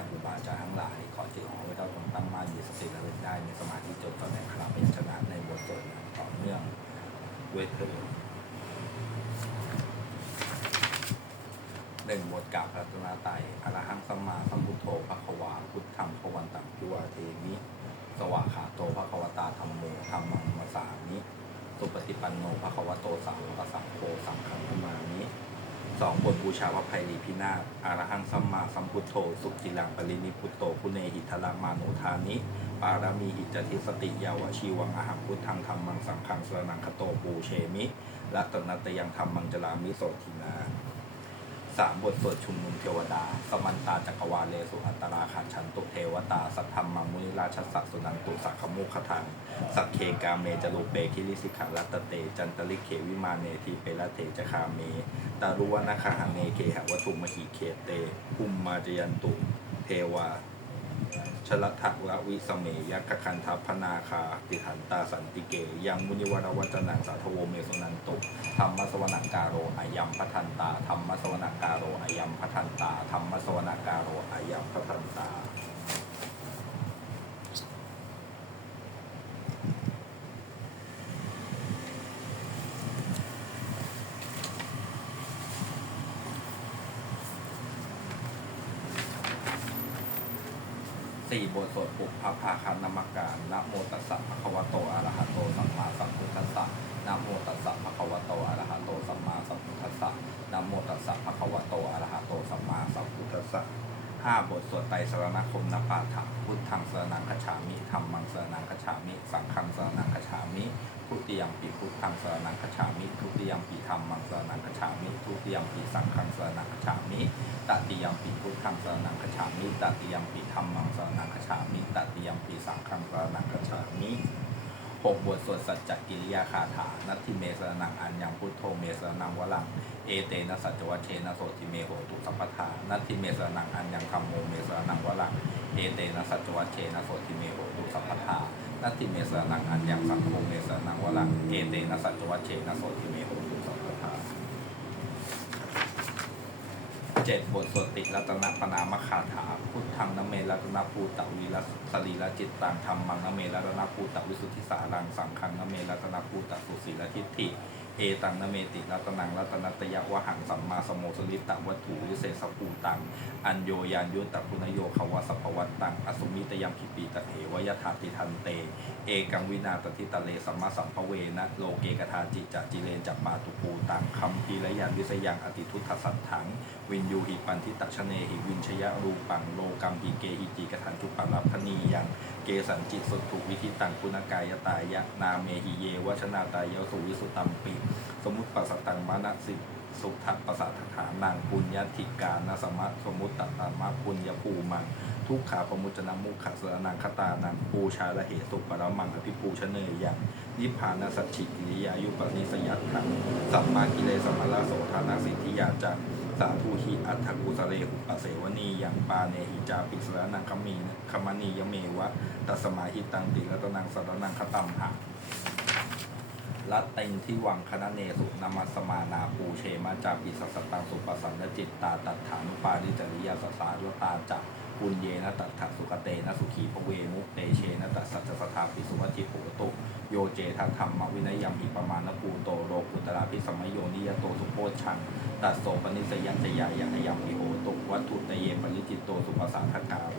แด่ครูบาอาจารย์ทั้งหลาย ขอจิตของข้าพเจ้าจงตั้งมั่นมีสติระลึกได้ในสมาธิจดจ่อในคราพยัญชนะในบทสวดต่อเนื่องด้วยเถิดหนึ่งบทกล่าวพระรัตนตรัยอรหังสัมมาสัมพุทโธภควาพุทธังพวันตังพิวาเทมิ สวากขาโตภควตาธรรมโมธรรมังมาสามิ สุปฏิปันโนภควโตสาวกสังโฆสังฆังนามามิสอง บูชาวะภัยรีพินาศอารหังสัมมาสัมพุทโธ สุจิลังปรินิพุตโตพุเนหิทละมาโนทานิ ปารมีหิจติสติยาวชีวังอาหังพุทธังธรรมังสังฆังสรนังคโตปูเชมิ และตนัตยังธรรมังจลามิโสทินา สามบทสวดชุมนุมเทวดา สมันตาจักรวาลเลสุอัตตราขันชันตุเทวตา สัทธรรมังมุนิราชสักสุนันตุสักขมุขทังสักเคกาเมจรูเปคิริสิกขารัตเต จันตลิเขวิมาเนทีเปรเตจคาเมตารุวนาคาหเนเคหวัตุมหิเคเตภุมมาจยันตุ เทวา ชลทักละวิสเมยักขคันทัพพนาคา ติหันตาสันติเก ยังมุนิวรวัจนังสาทโวเมสุนันตุธรรมสวนาการโรอายัมพัทันตาธรรมสวนาการโรอายัมพัทันตาธรรมสวนาการโรอายัมพัทันตา สี่บทสวดปุพพะภาคันนมักการนะโมตัสสะภะคะวะโตอะระหะโตสัมมาสัมพุทธัสสะนะโมตัสสะภะคะวะโตอะระหะโตสัมมาสัมพุทธัสสะนะโมตัสสะภะคะวะโตอะระหะโตสัมมาสัมพุทธัสสะห้าบทสวดไตรสรณคมนปาฐะพุทธังสรนังคจฉามิธรรมังสรนังคจฉามิ สังฆังสรนังคจฉามิ ทุติยมปีพุทธังสรนังคจฉามิ ทุติยมปีธ รรมังสรนังคฉามิทุติยมปีสังฆังสรนังคฉามิตติยมปีพุทธังสรนังคฉามิตติยมปีธรรมังสรนังคฉามิตติยมปีสังฆังสรนังคฉามิหกบทสวดสัจจกิริยาคาถา นัตถิเมสรนังอัญญังพุทโธเมสรนังวลัง เอเตนะสัจวัชเชนะโสติเมโหตุสัพพทา นัตถิเมสรนังอัญญังคัมโมเมสรนังวลัง เอเตนะสัจวัชเชนะโสติเมโหตุสัพพทา นัตถิเมสรนังอัญญังสังโฆเมสรนังวลัง เอเตนะสัจวัชเชนะโสติเมโหตุสัพพทา เจ็ดบทสวดติรัตนปนามคาถา พุทธังนเมรัตนภูตวิรัสรีรจิตตังธรรมังนเมรัตนภูตวิสุทธิสารังสังฆังนเมรัตนภูตสุสีละทิฏฐิ เอตังนเมติรัตนังรัตนัตยวะหังสัมมาสมโมสลิตตังวัตถุวิเศษสภูตัง อัญโยยานยุตตะคุณโยขวะสัพพวัตตังอสุมิตยังคิปีตะเถวยถาติทันเต เอกังวินาตติตะเลสัมมาสัมภเวนะโลเกกทาจิจัจิเลนจัปปาตุปูตังคัมภีระยานวิสยังอติทุตถสัตถัง วินยูหิปันทิตชเนหิวินชยรูปังโลกัมหิเกหิจิกทันจุปรับพนียังเกสันจิตสุตุวิธิตังคุณกายตายะนาเมหิเยวชนาตายสุวิสุตัมปิสมุตปัสสตังมานะสิสุทัปปสัทธานังปุญญติกานาสมะสมุตตตามะปุญญภูมัง ทุกขาปมุจนามุขะสนังคตานังปูชาละเหตุปรมังอภิปูชเนยยังนิพพานาสัจฉิกิริยายุปนิสยัตถังสัมมากิเลสมาลาโสธานาสิทธิยาจังสาธุหิอัตถกุสเลหุปเสวนียังปาเนหิจาปิสรนังคมีคมณียเมวะตัสมาหิตังติรัตนังสรนังคตัมหะ ลัตเต็งที่วังคณะเนสุนามัสมานาปูเชมาจาปิสัสสตังสุปสันนจิตตาตัฏฐานุปาริจริยาสสารตาจักปุญเยนะตัฏฐสุกเตนะสุขีพเวมุเตเชนะตัสสัจสถาปิสุวัติโหตุโยเจทัธรรมวินัยยมหิปมาณปูโตโลกุตระพิสมโยนิยโตสุโพชังตัสโสปนิสยัญจยายังยมหิโหตุวัตถุตเยปริจิตโตสุปสาทกาโร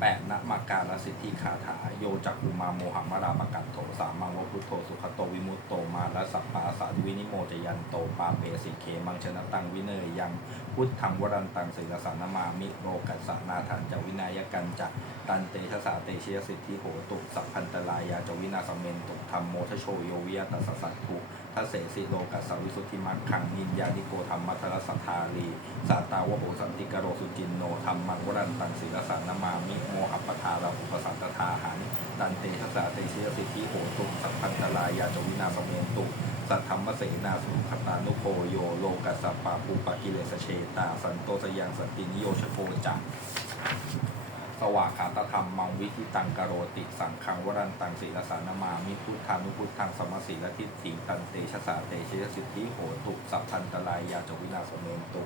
แปดนะมาการ สิทธิคาถาโยจักกุมาโมหมราปกัตโตสามังวพุทโธสุขโตวิมุตโตมาและสัพปาสาวินิโมจยันโตปาเปสิเคมังชนะตังวิเนยยังพุทธังวรันตังศิลสานามามิโรกัสสนาทันจวินายกันจักตันเตชะสาเตเชยสิทธิโหตุสัพพันตลายาจวินาสเมนตุธรรมโมทโชโยวิยตัสสสัตถุ ทัสเสสิโลกัสสวิสุทธิมังคังนินยานิโกธรรมมัทรสัทธาลีสาตาวโหสันติกโรสุจินโนธรรมังวรันตังศิลสานามามิโมหัปปทาราอุปสัตตทาหันตันเตชะสาเตเชยสิทธิโหตุสัพพันตลายาจวินาสมเมตุสัทธรรมเสนาสุขตานุโพโยโลกัสสปาปูปะกิเลสเชตา สันโตสยังสันตินิโยชโกจัก วากขาตธรรมมังวิธิตังกโรติสังคังวรันตังศีลสานามามิพุทธานุพุทธังสมศีลทิฏฐิตันเตชะสาเตชะสิทธิโหตุสัพพันตรายยาจวินาสเมนตุ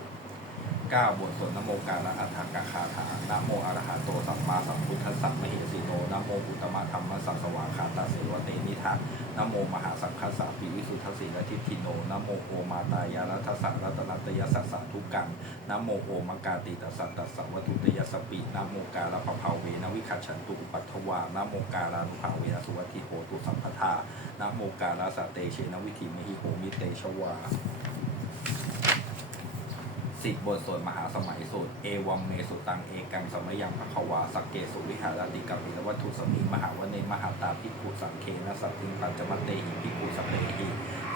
ก้าบทสวดนโมการละอัฏฐกคาถานโมอรหะโตสัมมาสัมพุทธัสสะมหิสิโนนโมอุตตมะธรรมสัสสวาคาตาเสวเตนิทัส นโมมหาสังฆสสะปิวิสุทธสีลทิทิโนนโมโอมาตายารัตสสะรัตนัตยสัสสะทุกังนโมโอมกาติตัสสะตัสวัตุตยสสปินโมกาลปะภาเวนวิขัชันตุอุปัทวานโมกาลานุภาเวนะสุวัติโหตุสัมปทานโมกาลาสเตเชนวิถิมหิโหมิเตชวา สิบบทสวดมหาสมัยสูตรเอวัมเมสุตังเอกังสมยังพระขวาสักเกสุวิหารติกัมปิลวัตถุสมีมหาวเนมหาตาพิกุสังเคนะสัตติงปัจจมัตเตหิพิกุสัพเพหิ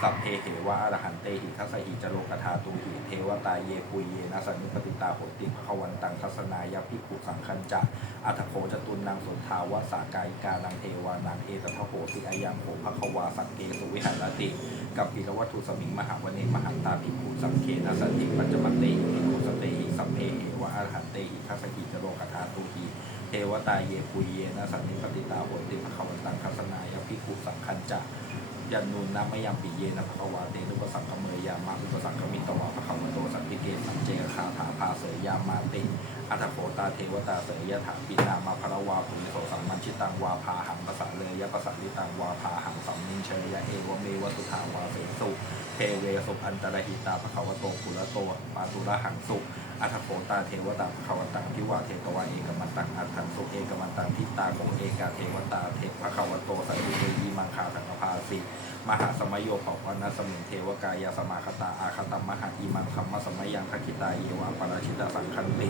สัพเพเหวะอรหันเตหิทัสสหิจโลกธาตูหิเทวตาเยปุยเยนะสันนิปติตาโหติพะควันตังทัสนายพิกุสังคัญจะอัตโขจตุนนางสุทาวสากายิกานังเทวานังเอตทะโหติอายังโหพะควาสักเกสุวิหารติกับปิรวัตถุสมิงมหาวเนมหาตาภิกขุสังเคนะสันติปัญจมัตเตหิภิกขุสเตหิสัพเพเหวะอรหันเตหิทัสสหิจโลกธาตุหิเทวตาเยปุยเยนะสันนิปติตาโหติภควันตังคัสนายภิกขุสังคัญจะ ยันนุนนะมยังปิเยนะภควาเตนุปสังคเมยยามาอุปสังคมิตวะภควโตสันติเกสังเจคาถาภาเสยยามาติอัตโขตาเทวตาเสยยถาปินามาภรวาปุริโสสัมมันชิตังวาพาหังภาษาเลยยะภาษาลิตังวาพาหังสัมมิเชยยะเอวเมวสุทาวาเสสุเทเวสุพันตระหิตาภควโตกุลโตปาตุระหังสุอัทโขตาเทวตาภควตังพิวาเทตวาเอกมันตังอัตถังสุเอกมัน ตาโกเอกาเทวตาเทภควโตสันติเวยีมังคาสังฆภาสิมหาสมโยภปนัสมิงเทวกายาสมาคตาอาคตมหาอิมังคัมมสมยังคคิตาเยวะปราชิตาสังคันติ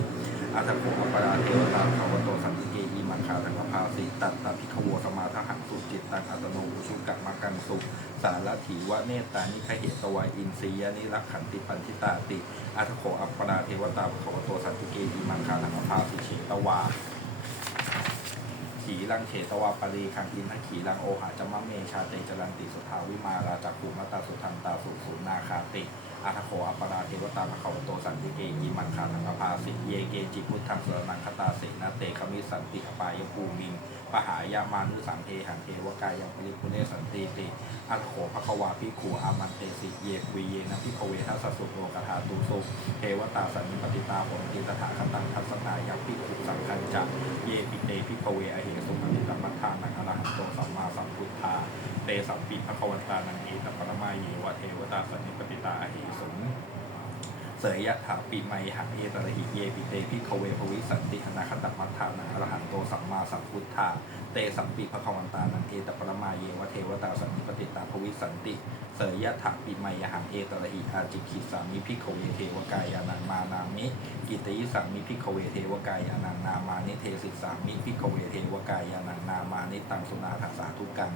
อัทโขอปราเทวตาภควโตสันติเกยีมังคาสังฆภาสิตัตตาพิขวสมาทหังสุจิตตังอัตโนุชุกัมมกันสุสารถีวะเนตานิคเหตวายอินทรียนิรักขันติปันทิตาติอัตโขอัปปนาเทวตาภควโตสันติเกอิมังคาลังอภาสิเฉตวา ขีรังเฉตวาปรีคังอินทขีรังโอหาจมะเมชาเตจรันติสุทาวิมาราจักขุมตาสุทันตาสุสุนาคาติอาทโขอัปราเทวตาภควโตสันติเกยิมังคาทังอภาสิเยเกจิพุทธังสรนังคตาเสนาเตคมิสันติอปายภูมิง ปหายามานุสังเทหังเทวกายังปริปุเรสันติติอัตโขภควาพิขูอามันเตสิเยปุยเยนะพิขเวทัสสุโลกธาตุสุเทวตาสันนิปติตาโหติตถาคตังทัสนายัพิขุสังคัญจะเยปิเตพิขเวอเหสุปฏิตมัทธานังอรหันโตสัมมาสัมพุทธาเตสัมปิภควันตานังเอตปรมาเยวะเทวตาสันนิปติตาอหิสุ เสยยะถาปีไมหังเอตระหิเยปิเตพิคเวภวิสันติอนาคตมัทธานาอรหันโตสัมมาสัมพุทธา เตสัมปิภควันตานังเอตปรมาเยวะเทวตาสันนิปติตาภวิสันติ เสยยะถาปีไมหังเอตระหิอาจิคิสามิพิขเวเทวกายานังมานามิกิตยิสังมิพิขเวเทวกายานังนามานิเทสิสามิพิขเวเทวกายานังนามานิตังสุนาถาสาทุกัง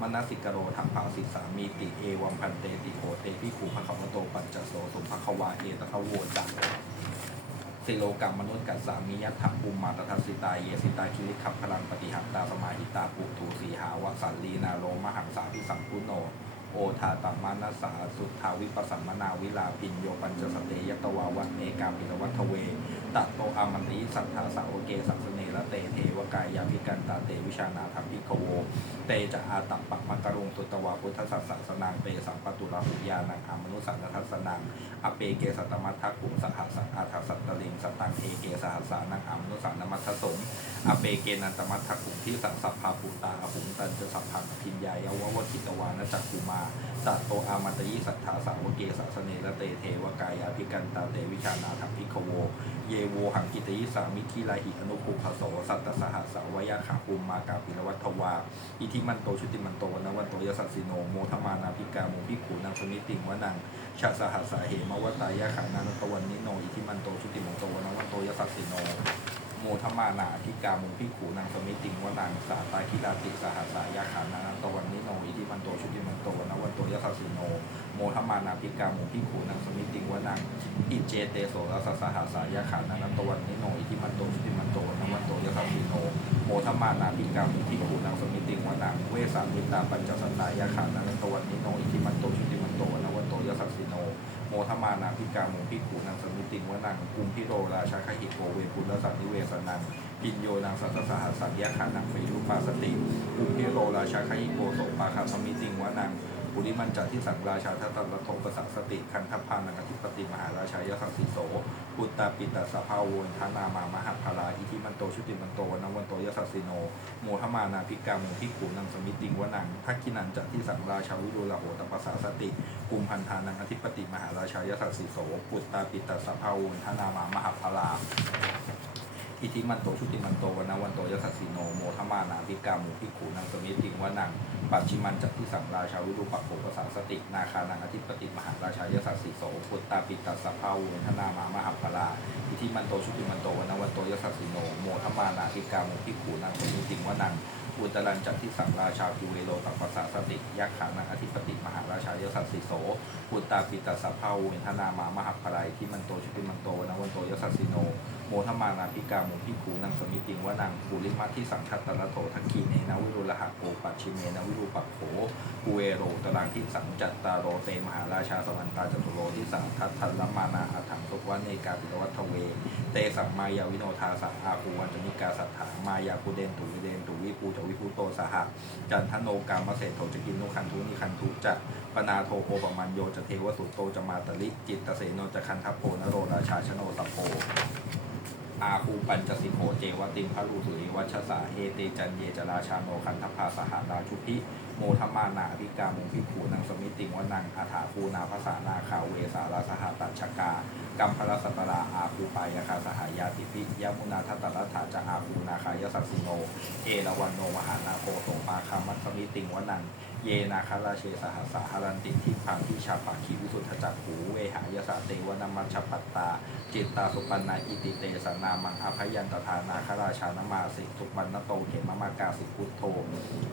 มนสิกโรธรรมภาสิสามีติเอวัมพันเตติโหเตพิขูภควโตปัญจโสสุภควาเอตทะโวจัก สิโลกรรมมนุษย์กัสสามิยัตถภูมมาตทัสสิตาเยสิตาคิริขับพลังปฏิหักตาสมาหิตาปุถูสีหาวสันลีนาโรมหังสาพิสังคุโน โอทาตัมมานาสาสุทธาวิปัสสัมมนาวิลาปิญโยปัญจสเตยตวาวัตเนกาปิรวัตเวตัตโตอามันติสัทธาสาวเกสังสเนละเตเทวกายาพิกันตาเตวิชานาธรรมพิโวเตจะอาตัมปักมักกรุงสุตวาพุทธสัสสนังเปสัมปตุระหุยานังอามนุสันทัสสนังอเปเกสัตมัทกุมสหัสสะอาทัสัตตลิงสตังเอเกสหัสสานังอามนุสันนมัทสงอเปเกนันตมัทกุมที่สังสัพพาปุตตาอหุงตันจะสัพพังพิญญายาววกิตวานจักกุมาตัตโตอามันตยิสัทธาสาวเกสัสเนละเตเทวกายาพิกันตาเตวิชานาธรรมพิขโว เยโวหังกิตยิสามิทิลาหิอนุภูภโสสัตตสหัสสาวยาขาภูมมากาปิรวัตวา อิทิมันโตชุติมันโตนวันโตยสัสสิโนโมทมานาภิกาโมภิขุนางสมิติงวนังชาสหัสสาเหมวตายะขังนานตวันนิโนอิทิมันโตชุติมันโตนวันโตยสัสสิโนโมทมานาภิกาโมภิขุนางสมิติงวนังสาตาคิลาติสหัสสายะขังนานตวันนิโนอิทิมันโตชุติมันโตวนวันโตยสัสสิโน โมานาภิกาโมภิกขุนางสมิติงวนังอิเจเตโสรสสหัสายะขันนันตวันนิโนอิทิมันโตชุติมันโตนวันโตยสัสสิโนโมทมานาภิกามิทิขูนางสมิติงวนังเวสามิตาปัญจสัตตายะขันนันตวันนิโนอิทิมันโตชุติมันโตนวันโตยสัสสิโนโมทมานาพิกาโมพิขูนังสมิติงวนังกุมพิโรราชาคหิโกเวปุลสันนิเวสนังปิญโยนังสัตสหัสัญญาขานังเปยุปาสติกุมพิโรราชาคหิโกโสปาคาสมิติงวนัง ปุริมันจัที่สังราชาทัตตะโถปสัสสติคันทพานังอธิปติมหาราชายสังสิโสปุตตาปิตตสภาวนทานามามหาพาราอิทิมันโตชุติมันโตนวันโตยสัสสิโนโมทมานาพิกาโมพิขูนังสมิติงวนังทักกินันจัที่สังราชาวิรุลโหตปัสสาสติกุมพันธานังอธิปติมหาราชายสัสสิโสปุตตาปิตตสภาวนทานามามหาพารา อิทิมันโตชุติมันโตวนังวันโตยสัสสิโนโมทมานาพิกาโมพิขูนังสมิติงวนังปัจฉิมันจัที่สังราชาวิรุปักโขปสาสติ นาคานังอธิปติมหาราชายสัสสิโสปุตตาปิตตสภาโวนทนามามหาพาราอิทิมันโตชุติมันโตวันนวันโตยสัสสิโนโมทมานาทิกามุพิขูนังสมิติงวนังอุตรันจักที่สังราชาพิเวโลตัปปสาสติยักขานังอธิปติมหาราชายสัสสิโสปุตตาปิตตสัพพาเวนทนามามหาปรายที่มันโตชุติมันโตวันนวันโตยสัสสิโน โมทมานาพิกาโมพิขูนังสมิติงวานังปุริมัที่สังคัตตระโถทักขีเนนวิรุลหะโกปัจฉิเมนวิรุปักโขกุเวโรตรังที่สังจัตตาโรเตมหาราชาสวรรตาจตุโรที่สังทัตทัลลมานาอัถังสุวันเนกาปิวัตเว เตสังมายาวิโนทาสะอาภูวันจนิกาสัทธามายาภูเดนตุวิเดนตุวิปูจวิภูโตสหจันทโนกามเศรษโทจกินนุคันทุนิคันทุจะปนาโทโคปมันโยจะเทวสุตโตจะมาตลิจิตตเสโนจะคันทัพโพนโรราชาชโนสัพโพ อาคูปัญจสิโหเจวติมพระรูสุริวัชสาเอเตจันเยจราชาโนคันทภาสหาราชุพิ โมธมานาภิกามุพิขูนังสมิติงวนังอาถาภูนาภาษานาคาเวสาราสหตัชกากัมพลสัตตราอาคูปายาคาสหายาติปิยมุนาทัตตรัฐาจะอาคูนาคายสัสสิโน เอราวันโนมหานาโคโสปาคามัสมิติงวนัง เยนาคาราเชสหัสสาหารันติทิพังทิชาปาคีวิสุทธจักขูเวหายสาเตวนามัชปัตตา จิตตาสุปันนาอิติเตสนามังอภยันตทานาคาราชานมาสิสุปันนโตเขมมากาสิพุทโธ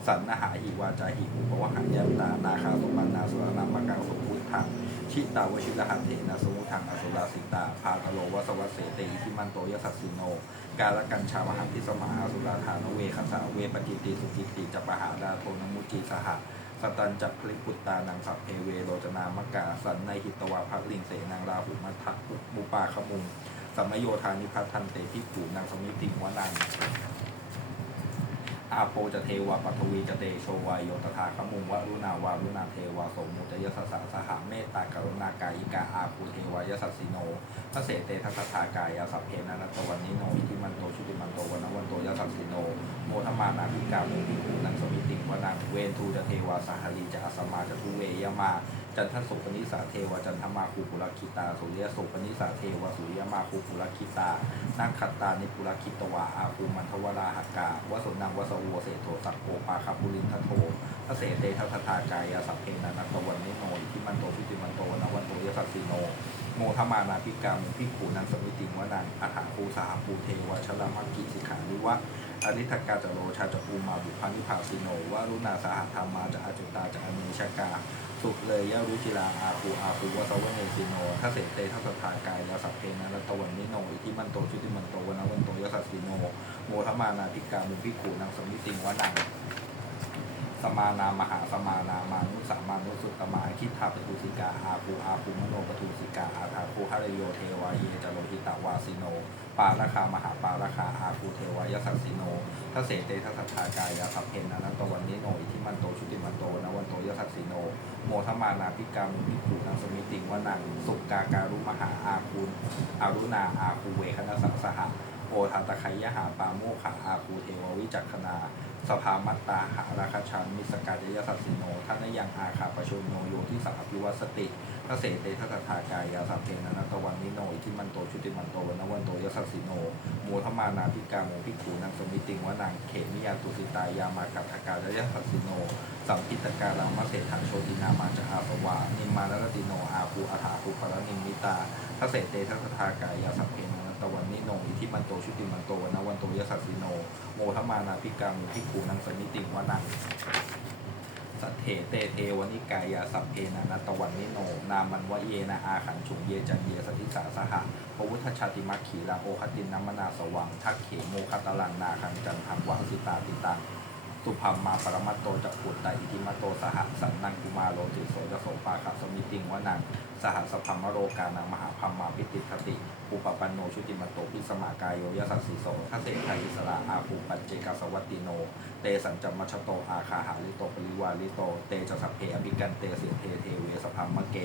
สันนหาหิวาจาหิอุปวหังยันตานาคาสุปันนาสุรนามกังสุพุทธังชิตาวชิรหันเถนะสมุทังอสุราสิตาพาทโลวสวัสเสติทิมันโตยสัสสิโน กาลกัญชามหันทิสมาอสุราธานเวคสาเวปจิติสุจิติจปหาดาโทนมุจีสหะสตันจักพลิปุตตานังสัพเพเวโรจนามกาสันในหิตวาพักลิงเสนางราหุมัทธะมุปาขมุงสัมมโยธานิพัทธันเตทิผูนางสมิติวนัง อาโปจะเทวาปัทวีจะเตโชวายโยตถาขมุงวรุณาวารุณาเทวาโสมุตยสสสะสหเมตตากรุณากายิกาอาภูเทวายสัสสิโนพระเสเตทัสสทากายาสัพเพนันตวันนิโนอิทิมันโตชุติมันโตวันวันโตยสัสสิโนโมทมานาภิกาโมภิกขุนังสมิติวนังเวนทูจะเทวาสหลีจะอสมาจะทุเวยมาจันทสุปนิสาเทวจันทมาคูปุรคิตาสุริยสุปนิสาเทวสุริยมาคูปุรคิตานักขัตตานิปุรคิตวาอาภูมันทวราหกาวสนังวสโวเสโทสักโกปาคาปุรินทโทพระเสเตทัสทากายสัพเพนันตวันนิโนที่มันโตพิติมันโตนวันโตยสัสสิโนโมทมานาภิกามุพิขูนังสมิติวนังอาหาภูสหภูเทวชลามังกิสิขานิวะ อริทกาจโรชาจภูมาบุพานิพาสิโนวารุณาสหธรรมาจะอาจุตาจะอเนชกา สุเลยยะรุจิลาอาคูอาคูวสวเนสิโนทัสเสเตทัสสทากายยาสัพเพนันตวันนิโนอิทิมันโตชุติมันโตวนวันโตยสัสสิโนโมทมานาภิกามุพิขูนังสมิติงวนัง สมานามหาสมานามานุสามานุสุตตมาคิทธาปทุสิกาอาภูอาภูมโนปทุสิกาอาภาภูหะเรโยเทวาเยจโรหิตาวาสิโน ปาราคามหาปาราคาอาภูเทวายสัสสิโนทัเสเตทัสทากายาสัพเพนันตวันนิโนอิทิมันโตชุติมันโตนวันโตยสัสสิโน โมทมานาภิกามุพิขูนังสมิติงวนังสุกาการุมหาอาคูนอารุณาอาคูเวคณสังสหะโอทัตะไคยหาปาโมขาอาคูเทววิจักขนา สภามัตตาหาราคาชันมิสกายยสัสสิโนท่านยังอาคาประชนโนโยที่สัพพิวัสติทเสเตทัสทากายาสัพเพนันตวันนิโนอิทิมันโตชุติมันโตวนวันโตยสัสสิโนโมทมานาภิกาโมภิกขุนังสมิติงวนังเขมิยาตุสิตายามากัตถกายยสัสสิโนสัมพิตการังมะเสถังโชตินามาจะอาสวานิมานรติโนอาภูอาถาภูปรนิมิตาทเสเตทัสทากายาสัพเพน นตวันนิโนอิทิมันโตชุติมันโตวนวันโตยสัสสิโนโมทมานาภิกามุพิคูนังสนิติวนังสัทเถเตเทวนิกายาสัพเพนะนัตตวันนิโน นามันวะเยนะอาขันฉุงเยจันเยสติสาสหะพระวุฒชาติมัคขีลาโอคตินนัมมนาสวังทักเขโมคตลังนาคันจันทังวังสิตาติตังสุพัมมาปรมัตโตจักขุตตาอิทิมัตโตสหสันนังกุมาโรติโสจโสปาคัสมิติงวนัง สหัสพัมมโรกานังมหาพัมมาพิติคติปุปปันโนชุติมโตพิสมากายโยยสัสสิโสทเสไทยอิสระอาภูปัจเจกสวัตติโน เตสัญจมัชโตอาคาหาลิโตปริวาลิโต เตจสัพเพอภิกันเตเสเทเทเวสพัมมะเก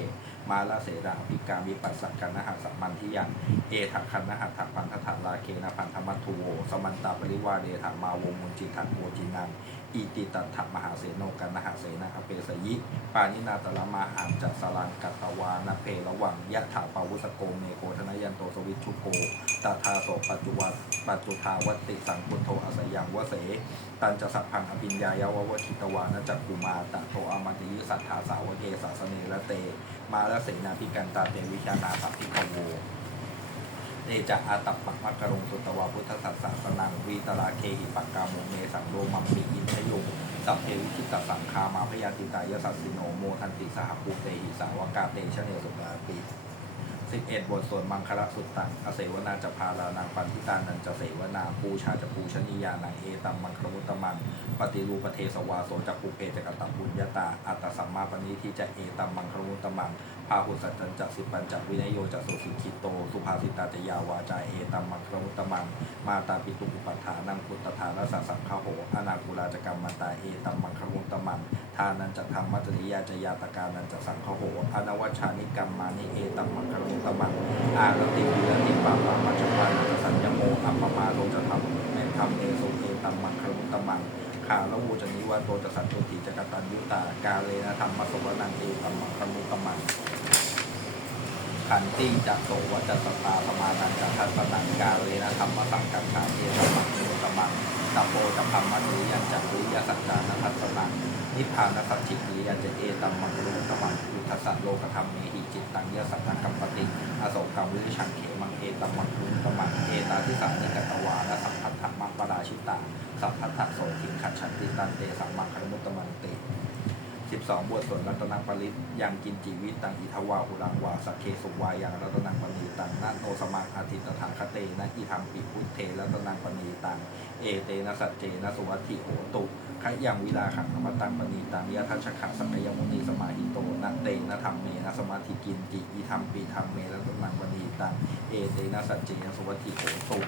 มาลาเสดาภิกามิปัสสกันนหสัมมันทิยัง เอถักคันนะหัตถักพันธถาลาเคนะพันธมัตถุโวสมันตาปริวาเดถามาวงมุนจิตังโมจินังอิติตัถมหาเสโนกันนะหเสนาอเปสยิปานินาตละมาหังจัสลังกัตตวานาเพระวังยะถาปาวุสโกเมโกธนยันโตสวิชุโกตาทาโสปัจจุวัตปัจจุทาวัติสังพุทโธอสยังวเส ตันจะสัพพังอภิญญายาววชิตวานจักกุมาตะโตอามันติยสัทธาสาวเกสาสเนละเต มาละเสนาพิกันตาเตวิชานาสัพพิโวเอจะอาตัปปักมักกะรงสุตวาพุทธสัสสะสนังวีตลาเคหิปักกาโมเมสังโลมัมปิอินทโย สัพเพวิชิตสังคามาพยาติตายสัสสิโนโมทันติสหปุเตหิสาวกาเตชเนสุนาปิ 11 บทสวดมังคลสุตตังอเสวนาจะพาลานางปันทิตานันจะเสวนาปูชาจะปูชนียานังเอตัมมังครมุตตมังปฏิรูปเทสวาโสจะปุเพจะกตัมบุญญาตา อัตสัมมาปณิที่จะเอตัมมังครมุตตมังพาหุสัจจันจะสิปัญจวินโยจะโสสิคิโต สุภาสิตาจะยาวาจาเอตัมมังครมุตตมัง มาตาปิตุอุปัฏฐานังปุตตานะสัสังคโหอนาคุลาจกรรมมาตาเอตัมมังครมุตตมังทานันจะธรรมจริยาจยาตการนันจะสังฆโหอนวัชานิกรรมมานิเอตัมมังคลตมังอารติวิรติปาปามัจจานันจะสัญญโมอัปปมาโลจะทำแม่ธรรมเอสุเอตัมมังคลตมังขาละวูจนิวัตโตจะสันตุติจกตันยุตากาเลนะธรรมสวนังเอตัมมังคลตมังขันติจะโสวัจสตาสมานันจะทัสนังกาเลนะธรรมสังกังขาเทธรรมังนุตมัง ตะโพจะพัมมันุยันจักริยสัจจานัทัสนังนิพพานสัจจิกิยันจะเอตัมมังรุตมังอุทัสสะโลกธรรมเมหิจิตตังยสัตตังกัมปติอโศกังวิริชังเขมังเอตัมมังรุตมังเอตาทิสานิกตวานะสัมพัทธมังปราชิตาสัมพัทธโสทิขัดฉันติตันเตสัมมังคารมุตตมันติ 12 บวชสวดรัตนังปริตยังกินจีวิตตังอิทวาหุรังวาสกเคสุวายังรัตนังปณีตังนาโนสมังอาทิตถาคเตนะอิทังปิพุทเทรัตนังปณีตัง เอเตนะสัจเจนะสุวัติโหตุขยังวิลาขังนมตังปณีตังยะทัชชะขะสักยมุนีสมาหิโตนะเตนะธรรมเมนะสมาธิกินติอิทัมปีธรรมเมรัตนังปณีตัง เอเตนะสัจเจนะสุวัติโหตุ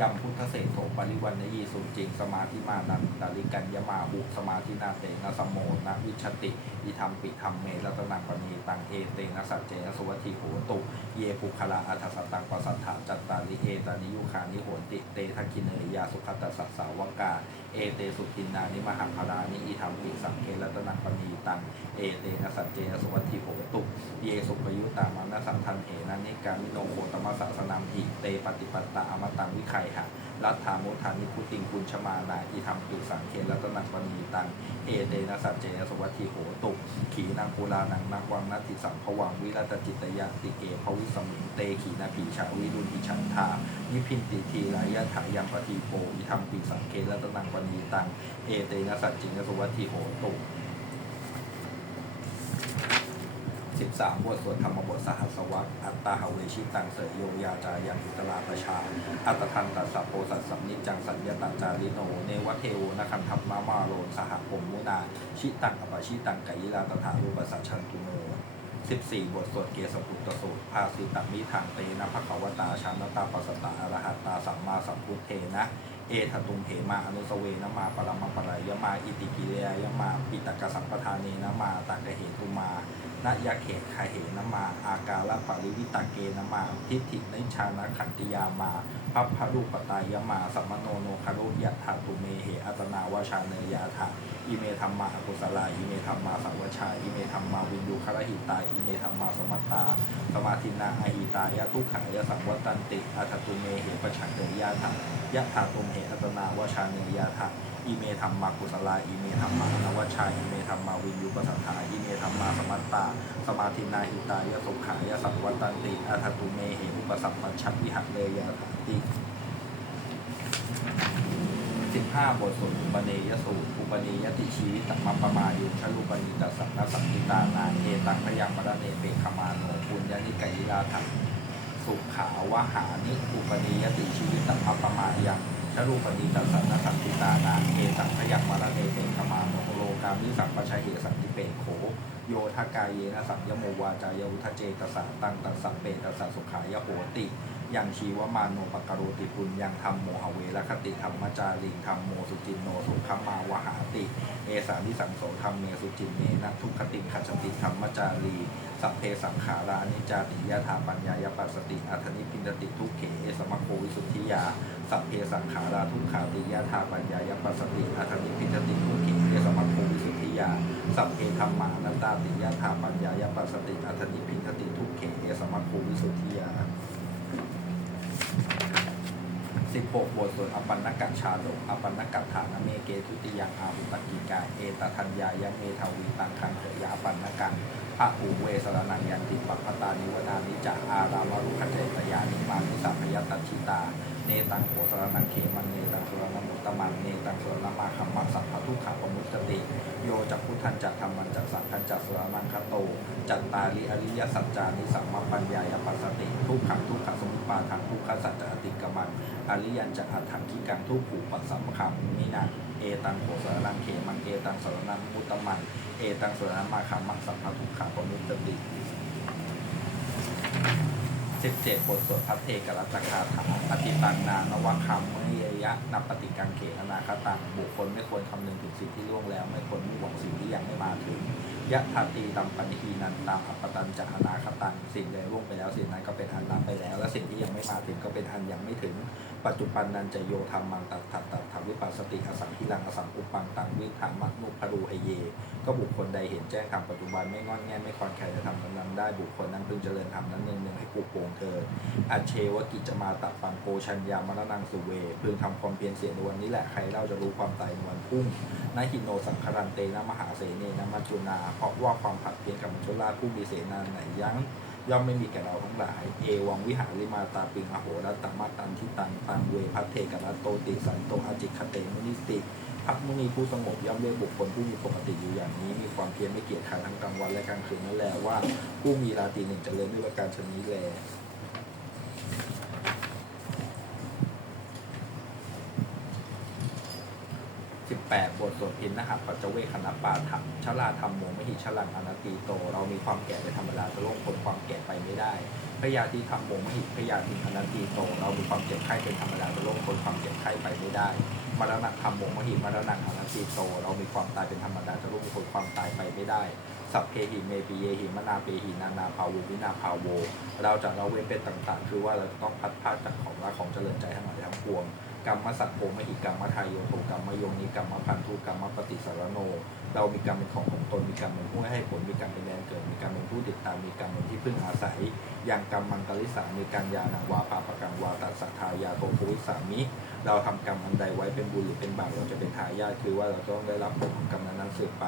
ยำพุทธเศรษโถปริวันนยีสุจริง สมาธิมานันตาลิกัญญมาบุสมาธินาเตนะสมโมนะวิชติอิธรรมปิธรรมเมรัตนังปณีตังเอเตนะสัจเจนะสุวัตถิโหตุ เยปุคละอัฏฐสตังปสัทธาจัตตาลิเอตานิยุคานิโหติเตทักขิเนยยาสุขตัสสะสาวกาเอเตสุทินนานิมหังพลานิอิธรรมปิสังเครัตนังปณีตังเอเตนะสัจเจนะสุวัตถิโหตุ เยสุปยุตตามานะสัมทันเหนะนิการมิโนโคตมะสสนัมหิเตปฏิปัตตาอมตังวิไคหะรัฐามุทานิพุติงคุณชมานาอิธรรมปิสังเครัตนังปณีตัง เอเตนะสัจเจนะสวัตถิโหตุขีนางปูลานังนักวังนัตติสังภวังวิรัตจิตยะติเกภวิสมิงเตขีนาผีชาวิรุณหิฉันทานิพินติทีรายะถายังปฏิโปอิธรรมปิสังเครัตนังปณีตัง เอเตนะสัจเจนะสวัตถิโหตุ 13 บทสวดธรรมบทสหัสวัตอัตตาหเวชิตังเสยโยยาจายังอุตลาประชา อัตทันตัสสะโพสัสสัมนิจจังสัญญาตจาริโน เนวเทโวนะคันทัพมามาโรนสหพมมุนา ชิตังอปชิตังไกยิลาตถารูปสัชันตุโน14 บทสวดเกสปุตตสูตรภาสิตมิทางเตนะภควตาชานตาปัสสตาอรหัตตาสัมมาสัมพุทเทนะ เอทตุมเหมาอนุสเวนะมาปรมปรายมาอิติกิเลยมา ปิตกสัมปทานีนะมาตักเหตุมา นยะเขตคาเหนมา อากาลปริวิตาเกนมา ทิฏฐินิชานะขันติยามาพัพพรูปตายมาสัมโนโนคารุยะถาตุเมเหอัตนาวชาเนยยาถาอิเมธรรมาอกุสลาอิเมธรรมาสังวชาอิเมธรรมาวินยูคารหิตาอิเมธรรมาสมัตตาสมาธินาอหิตายะทุกขายะสังวัตันติอัตตุเมเหปชังเนยยาถายะถาตุเมเหอัตนาวชาเนยยาถา อิเมธรรมากุศลาอิเมธรรมานวชาอิเมธรรมาวินยูปสัทธาอิเมธรรมาสมัตตา สมาธินาหิตายะสุขายะสัพวัตันติอาทัตุเมเหอุปสัมปัชชัวิหัตเลยะทันติสิบห้าบทสวดอุปเนยสูตรอุปเนยติชีวิตมัปปมายุชลุปนิตัสสะนสัมปิตานาเอตังพยังมรเนเปขมาโนปุญญานิกายิลาทังสุขาวหานิอุปเนยติชีวิตมัปปมายัง ชรูปนิตัสสะนสัมปิตานาเอตังพยังมรเนเปขมาโนโลกามิสังปชาเหสันติเปโข โยทากายเยนะสังยโมวาจายวุทธเจตสาตังตัสสเปตสะสุขายโหติ ยังชีวมานโนปกโรติปุญยังธรรมโมหเวรคติธรรมจาริงธรรมโมสุจินโนสุขมาวหาติ เอสานิสังโสธรรมเมสุจินเนนะทุกขติขัจติธรรมจารีสัพเพสังขารานิจาติยธาปัญญายปัสสติอัธนิพินติทุกเขเอสมะโควิสุทธิยา สัพเพสังขาราทุกขาติยะธาปัญญายปัสสติอัธนิพินดติทุกเขเอสมะโควิสุทธิยา สัพเพธรรมานัตตาติยะธาปัญญายปัสสติอัธนิพินดติทุกเขเอสมะโควิสุทธิยาสิบหกบทสวดอปันนกัจชาดกอปันนกัจฐานเมเกทุติยังอาหุตกิกาเอตทัญญายะเมทาวีตังคังเถยาปันนกังพระอุเวสรนังยันติปัปปตานิวนานิจาอารามรุขเจตยานิมานิสัพพยตัชิตา เนตังโสรนังเขมันเนตังสุรนังมุตตมันเนตังสุรนังมาคัมมัสสัพพทุกขาปมุตติโยจักพุทธันจักธรรมันจักสังคันจักสุรนังคโต จัตตาริอริยสัจจานิสัมมาปัญญายปัสสติทุกขังทุกขสมุปาทังทุกขสัจจะอติกมังอริยันจะอัตถังคิกังทุกผูปัสสัมคังนินาเอตังโสรนังเขมังเอตังสรนังมุตตมันเอตังสรนังมาคัมมังสัพพทุกขาปมุตติ สิบเจ็ดบทสวดพระเทกรัตคาถาปฏิตังนานวคัมเมยยะนับปฏิกังเขนาคตังบุคคลไม่ควรคำนึงถึงสิ่งที่ล่วงแล้ว ไม่ควรมุ่งหวังสิ่งที่ยังไม่มาถึงยะทาตีตัมปันทีนันตามอัปปตันจะอนาคตังสิ่งใดล่วงไปแล้วสิ่งนั้นก็เป็นอันรับไปแล้ว และสิ่งที่ยังไม่มาถึงก็เป็นอันยังไม่ถึง ปัจจุบันนันจะโยธรรมังตัดตัดตัดทวิปัสสติอสังคิลังอสังอุปังตังวิธามันุพรูไอเย ก็บุคคลใดเห็นแจ้งธรรมปัจจุบันไม่งอนแง่ไม่คลอนแคลนจะทำกำลังได้บุคคลนั้นพึงเจริญธรรมนั้นเนืองเนืองให้ปลุกโปงเธออัจเชวกิจจะมาตัดปังโกชัญญามรณังสุเว พึงทำความเพียรเสียในวันนี้แหละใครเล่าจะรู้ความตายในวันพุ่งนาหินโนสังคารันเตนะมหาเสเนนะมัจจุนา เพราะว่าความผัดเพียรกับมัจจุราชผู้มีเสนาไหนยั้งย่อมไม่มีแก่เราทั้งหลาย เอวังวิหาริมาตาปิงอโหรัตตมาตันทิตังตังเวพัทเทกรัตโตติสันโตอาจิคเตมุนิสติ พักมุนีผู้สงบย่อมเรียกบุคคลผู้มีปกติอยู่อย่างนี้ มีความเพียรไม่เกียจขานทั้งกลางวันและกลางคืนนั่นแหละว่าผู้มีราตรีหนึ่งเจริญด้วยประการชนี้แล18บทสวดพินนะครับปัจเจเวคณะปาถังชลาธรรมโมมหิชลังอนัตติโต เรามีความแก่เป็นธรรมดาจะล่วงพ้นความแก่ไปไม่ได้พยาธิธรรมโมมหิพยาธิอนัตติโต เรามีความเจ็บไข้เป็นธรรมดาจะล่วงพ้นความเจ็บไข้ไปไม่ได้ มรณะธรรมโมมหิมรณะอนัตติโต เรามีความตายเป็นธรรมดาจะล่วงพ้นความตายไปไม่ได้ สัพเพหิเมปิเยหิมนาเปหินานาภาวูวินาภาโว เราจะเราเว้นเป็นต่างๆ คือว่าเราต้องพัดพาดจากของรักของเจริญใจทั้งหลายทั้งปวงกรรมสัตโพมหิกรรมทายโยโทกรรมโยนิกรรมพันธุกรรมปฏิสารโน เรามีกรรมเป็นของของตนมีกรรมเป็นผู้ให้ผลมีกรรมเป็นแดนเกิดมีกรรมเป็นผู้ติดตามมีกรรมเป็นที่พึ่งอาศัย ย่างกรรมมังกริสามีการยานังวาปาปกังวาตัสสัทธายาโทโควิสามิ เราทำกรรมอันใดไว้เป็นบุญหรือเป็นบาปเราจะเป็นทายาทคือว่าเราต้องได้รับผลของกรรมนั้นสืบไป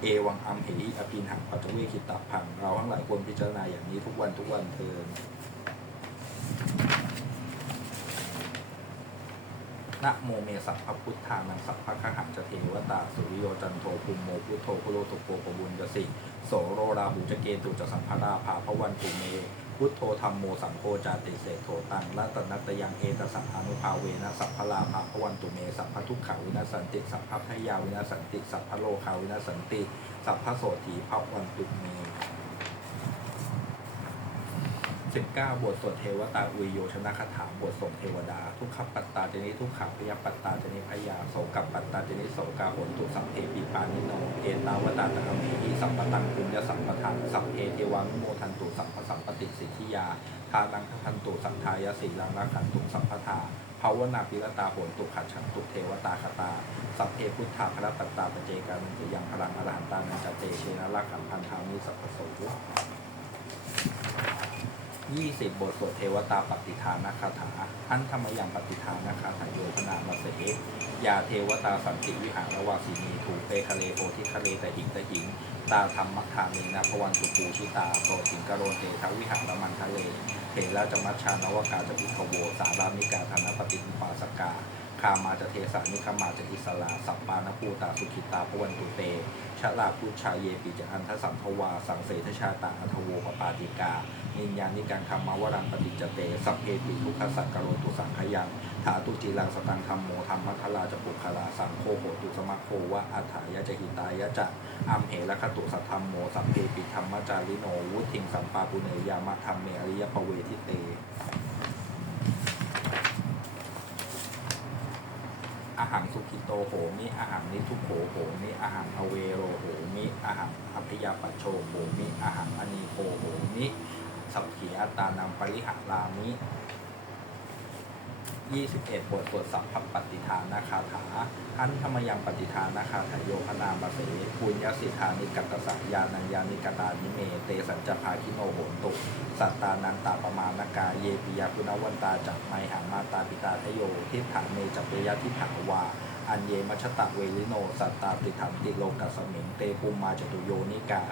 เอวังอัมเหิอภินหังปัจจเวคิตาพัง เราทั้งหลายควรพิจารณาอย่างนี้ทุกวันทุกวันเทินนะโมเมสัพพพุทธานังสัพพะคหังจะเทวตา สุริโยจันโทภูมิโมพุทโธคุโรตุโกปบุญจะสิโสโรราหูจะเกตุจะสัมภาราภาพวันตุเม พุทโธธรรมโมสังโฆจาติเสโทตังรัตนัตยังเอตสัพอนุภาเวนะสัพพลาภาพวันตุเมสัพพทุกขาวินาสันติสัพพพยาวินาสันติสัพพโลคาวินาสันติ สัพพโสถีภวันตุเม 19 บทสวดเทวตาอุยโยชนะคาถาบทส่งเทวดา ทุกขปัตตาเจนิทุกขาพยาปัตตาเจนิพยาโสกับปัตตาเจนิโสกาโหนตุสัพเพปิปานิโนเอตาวตาตะกเมหิสัมปตังคุญยสัมปทานสัพเพเทวังโมทันตุสัมปสัมปติสิทธิยาทานังทันตุสัมทายสีลังรักขันตุสัมปทาภาวนาปิรตาโหนตุขัดฉันตุเทวตาคตา สัพเพพุทธาพระปัตตาปเจกานันติยังพลังอรหันตานันจเตเชนะรักขันพันธามิสัพพโส ยี่สิบบทสวดเทวตาปฏิทานคาถา อันธรรมยังปฏิทานคาถาโยธนามาเสยาเทวตาสันติวิหารวาสินีถูเปคะเลโพธิคะเลแต่หิงแต่หิง ตาธรรมมัคคามีนาพวันตุปูชิตาโสติงกโรเตทวิหารมันทะเลเถระจมัชชานวกาจะพิขโว สารามิกาธนปฏิปาสกาคามาจะเทสานิคมาจะอิสลาสัปปานภูตาสุขิตาพวันตุเตชะลาพุชาเยปิจะอันทสัมภวา สังเสทชาตาอัทโวปปาติกา นนินญานิกังคำมาวรังปฏิจเต สัพเพปิทุกขสักกโรตุสังขยังถาตุจีรังสตังธรรมโมธรรมัทลาจะปุคลาสังโฆโหตุสมะโควะอัฏฐายะจะหิตายะจะอัมเหระคตุสัทธรรมโมสัพเพปิธรรมจาริโนวุทิงสัมปาปุเนยามะธรรมเมอริยปเวทิเตอาหารสุขิโตโหมิอาหารนิทุโขโหมิอาหารอเวโรโหมิอาหารอัพยาปัชโชโหมิอาหารอนีโคโหมิ สัพขีอัตานังปริหารามิ21บทสวดสัพพปฏิทานาคาถาอันธรรมยังปฏิทานาคาถาโยพนามเสปุญญสิทธานิกัตสัญญานัญญานิกตานิเม เตสัจจภาคิโนโหนตุสัตตานันตาประมาณกาเยปิยาคุณวันตาจักไมหามาตาปิตาทโยทิฏฐานเมจัปยะทิฏฐาวาอันเยมัชตะเวลิโน สัตตาติถันติโลกัสสมิงเตปุมมาจตุโยนิกา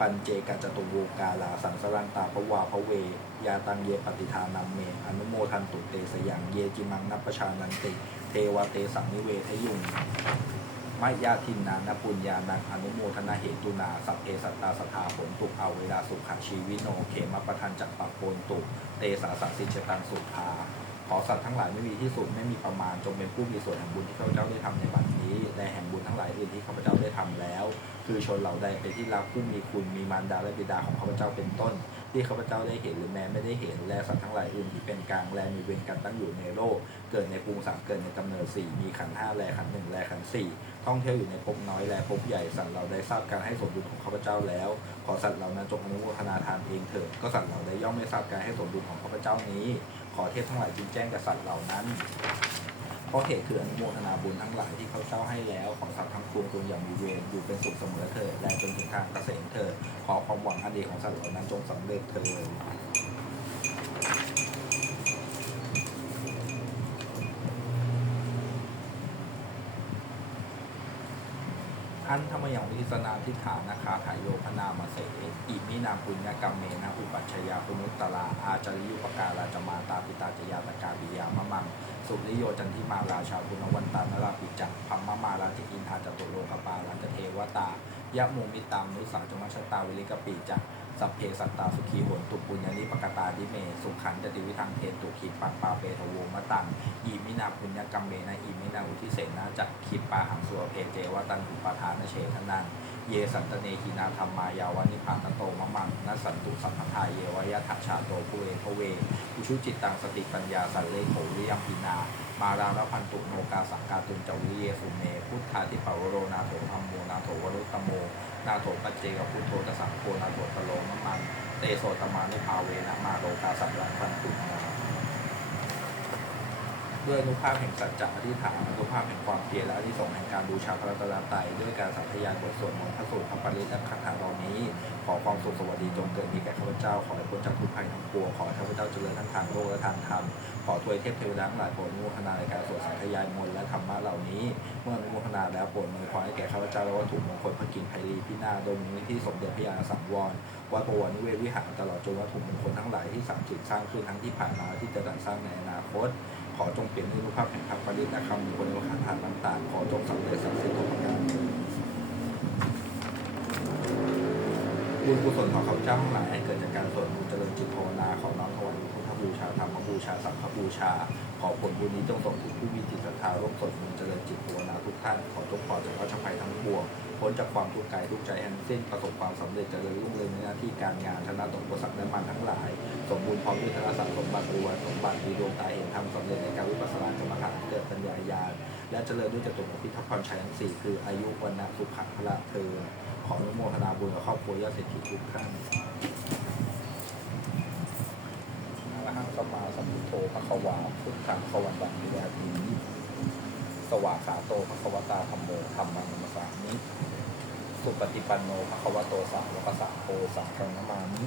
ปัญเจกจตุโวกาลาสังสรันตาภวาภเวยาตังเยปฏิทานัมเม อนุโมทันตุเตสยังเยจิมังนัปปชานันติ เทวเตสังนิเวทยุงมายาทินนานปุญญานังอนุโมทนาเหตุนา สัพเพสัตตาสถาผลตุเอาเวลาสุขชีวิโนเขมปะทันจักปักโปนตุ เตสาสัสิจตังสุภา ขอสัตว์ทั้งหลายไม่มีที่สุดไม่มีประมาณจงเป็นผู้มีส่วนแห่งบุญที่ข้าพเจ้าได้ทำในบัดนี้ และแห่งบุญทั้งหลายอื่นที่ข้าพเจ้าได้ทำแล้ว คือชนเหล่าใดเป็นที่รักผู้มีคุณมีมารดาและบิดาของข้าพเจ้าเป็นต้น ที่ข้าพเจ้าได้เห็นหรือแม้ไม่ได้เห็นและสัตว์ทั้งหลายอื่นที่เป็นกลางแลมีเวรกันตั้งอยู่ในโลก เกิดในภูมิสามเกิดในกำเนิดสี่มีขันห้าแลขันหนึ่งแลขันสี่ ท่องเที่ยวอยู่ในภพน้อยแลภพใหญ่สัตว์เราได้ทราบการให้สมดุลของข้าพเจ้าแล้ว ขอสัตว์เหล่านั้นจงอนุโมทนาทานเองเถิดก็สัตว์เหล่าใดย่อมไม่ทราบการให้สมดุลของข้าพเจ้านี้ ขอเทพทั้งหลายจึงแจ้งกับสัตว์เหล่านั้นเพราะเหตุคืออนุโมทนาบุญทั้งหลายที่เขาเจ้าให้แล้ว ของสัตว์ทั้งปวงจงอย่างมีเวรอยู่เป็นสุขเสมอเถิดและจนถึงทางเกษมเถิดขอความหวังอันดีของสัตว์เหล่านั้นจงสำเร็จเถิดอั นธรรมยังวิสนาทิฏฐานาคาถายโยพนามาเสอิมินาปุญญกรรมเมนะอุปัชยาปุนุตตลาอาจาริยุปการาจมาตาปิตาจยาตกาบิยามะมัง สุริโยจันทิมาราชาคุณวันตานราปิจักพัมมะมาราจิอินทาจตุโลกปาลันจเทวตายะมูมิตามนุสังจมัชตาวิริกปีจัก สัพเพสัตตาสุขีโหนตุปุญญานิปกตาดิเม สุขันจติวิทังเทตุขีปังปาเปทโวมะตังอีมินาปุญญกรรมเมนะอีมินาอุทิเสนาจักขีปาหังสัวเพเจวตันอุปาทานเชทนังเยสันตเนหินาธรรมายาวานิพานโตมะมังนัสสันตุสัมปทาเยวายะทัชชาโตภุเวภเวอุชุจิตตังสติปัญญาสันเลโขวิยมพินา มาราลพันตุโนกาสังกาตุนจวิเยสุเม พุทธาทิปวโรนาโถธรรมโมนาโถวรุตโม นาโถปัจเจกพุทโธตสังโฆนาโถตโลมมัน เตโสตมานุภาเวนะมาโลกาสัมรังพันตุนา ด้วยนุภาพแห่งสัจจะอธิษฐานนุภาพแห่งความเพียรและอธิสงแห่งการบูชาพระรัตนตรัยด้วยการสาธยายบทสวดมนต์พระสูตรพระปริตและคาถาเหล่านี้ ขอความสุขสวัสดีจงเกิดมีแก่ข้าพเจ้า ขอให้พ้นจากทุกภัยทั้งปวงขอให้ข้าพเจ้าเจริญทั้งทางโลกและทางธรรมขอทวยเทพเทวดาทั้งหลายโปรดนุโมทนาในการสวดสาธยายมนต์และธรรมะเหล่านี้ เมื่อนุโมทนาแล้วโปรดมือขอให้แก่ข้าพเจ้าและวัตถุมงคลพระกินไพรีพินาโดยมูลนิธิสมเด็จพระยาสังวรวัดประวัตินิเวศวิหารตลอดจนวัตถุมงคลทั้งหลายที่สั่งจิตสร้างขึ้นทั้งที่ผ่านมาที่จะสร้างในอนาคต ขอจงเปลี่ยนในรูปภาพแห่งพระปริตและคำมงคลในวัฒนธรรมต่างๆ ขอจงสำเร็จสำเร็จทุกประการบุญกุศลของข้าพเจ้าทั้งหลายเกิดจากการสวดมนต์เจริญจิตภาวนาของน้อมถวายพุทธบูชาธรรมบูชาสังฆบูชา ขอผลบุญนี้จงส่งถึงผู้มีจิตศรัทธาร่วมสวดมนต์เจริญจิตภาวนาทุกท่านขอจงปลอดจากวัชภัยทั้งปวงพ้นจากความทุกข์กายทุกใจทั้งสิ้นประสบความสำเร็จเจริญรุ่งเรืองในหน้าที่การงานชนะตกอุปสรรคและมันทั้งหลาย สมบูรณ์พร้อมด้วยธนสารสมบัติบริวารสมบัติมีดวงตาเห็นธรรมสำเร็จในการวิปัสสนากรรมฐานเกิดปัญญาญาณและเจริญด้วยจตุรพิทักษ์พรชัยทั้งสี่คืออายุวันนะสุขะพละเธอขออนุโมทนาบุญกับครอบครัวยอดเศรษฐีทุกท่านอะระหัสมาสัมพุทโธภะคะวาพุทธังภะวันตังวิราทีสวากาโตภะคะวตาธัมโมธัมมังนัสสามิสุปฏิปันโนภะคะวโตสาวกสังโฆสังฆังนามามิ